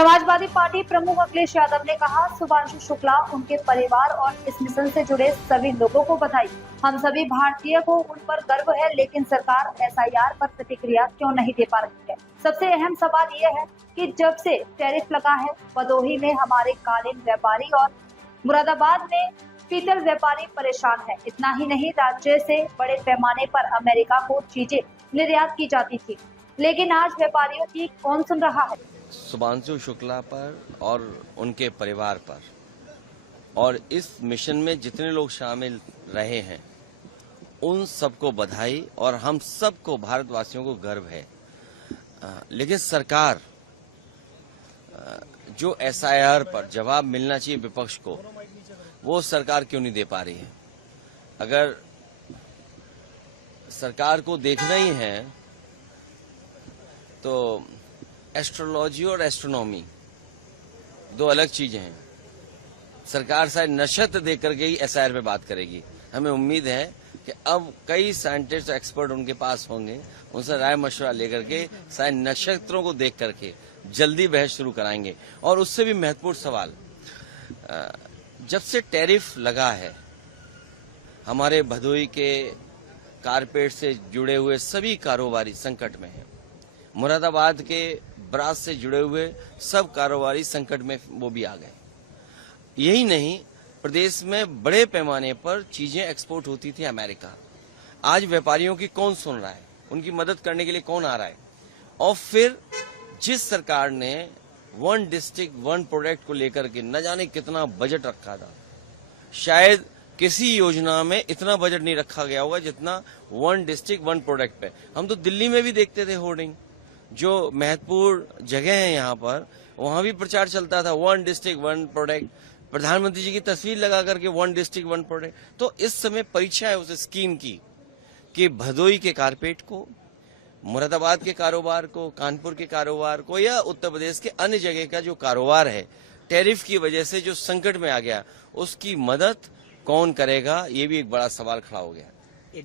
Samajwadi party प्रमुख अखिलेश यादव ने कहा, शुभांशु शुक्ला, उनके परिवार और इस मिशन से जुड़े सभी लोगों को बधाई। हम सभी भारतीय को उन पर गर्व है, लेकिन सरकार एसआईआर पर प्रतिक्रिया क्यों नहीं दे पा रही है। सबसे अहम सवाल ये है कि जब से टैरिफ लगा है, भदोही में हमारे कालीन व्यापारी और मुरादाबाद में पीतल व्यापारी परेशान है। इतना ही नहीं, राज्य से बड़े पैमाने पर अमेरिका को चीजें निर्यात की जाती थी, लेकिन आज व्यापारियों की कौन सुन रहा है। शुभांशु शुक्ला पर और उनके परिवार पर और इस मिशन में जितने लोग शामिल रहे हैं उन सबको बधाई और हम सबको भारतवासियों को गर्व है। लेकिन सरकार जो एसआईआर पर जवाब मिलना चाहिए विपक्ष को, वो सरकार क्यों नहीं दे पा रही है। अगर सरकार को देखना ही है तो एस्ट्रोलॉजी और एस्ट्रोनॉमी दो अलग चीजें हैं। सरकार शायद नक्षत्र देख करके ही एसआईआर पे बात करेगी। हमें उम्मीद है कि अब कई साइंटिस्ट एक्सपर्ट उनके पास होंगे, उनसे राय मशवरा लेकर के शायद नक्षत्रों को देख करके जल्दी बहस शुरू कराएंगे। और उससे भी महत्वपूर्ण सवाल, जब से टैरिफ लगा है हमारे भदोही के कारपेट से जुड़े हुए सभी कारोबारी संकट में हैं। मुरादाबाद के ब्रास से जुड़े हुए सब कारोबारी संकट में वो भी आ गए। यही नहीं, प्रदेश में बड़े पैमाने पर चीजें एक्सपोर्ट होती थी अमेरिका। आज व्यापारियों की कौन सुन रहा है, उनकी मदद करने के लिए कौन आ रहा है। और फिर जिस सरकार ने वन डिस्ट्रिक्ट वन प्रोडक्ट को लेकर के न जाने कितना बजट रखा था, शायद किसी योजना में इतना बजट नहीं रखा गया होगा जितना वन डिस्ट्रिक्ट वन प्रोडक्ट पे। हम तो दिल्ली में भी देखते थे होर्डिंग, जो महत्वपूर्ण जगह है यहाँ पर, वहां भी प्रचार चलता था वन डिस्ट्रिक्ट वन प्रोडक्ट, प्रधानमंत्री जी की तस्वीर लगा करके वन डिस्ट्रिक्ट वन प्रोडक्ट। तो इस समय परीक्षा है उस स्कीम की कि भदोही के कारपेट को, मुरादाबाद के कारोबार को, कानपुर के कारोबार को या उत्तर प्रदेश के अन्य जगह का जो कारोबार है टैरिफ की वजह से जो संकट में आ गया, उसकी मदद कौन करेगा, ये भी एक बड़ा सवाल खड़ा हो गया।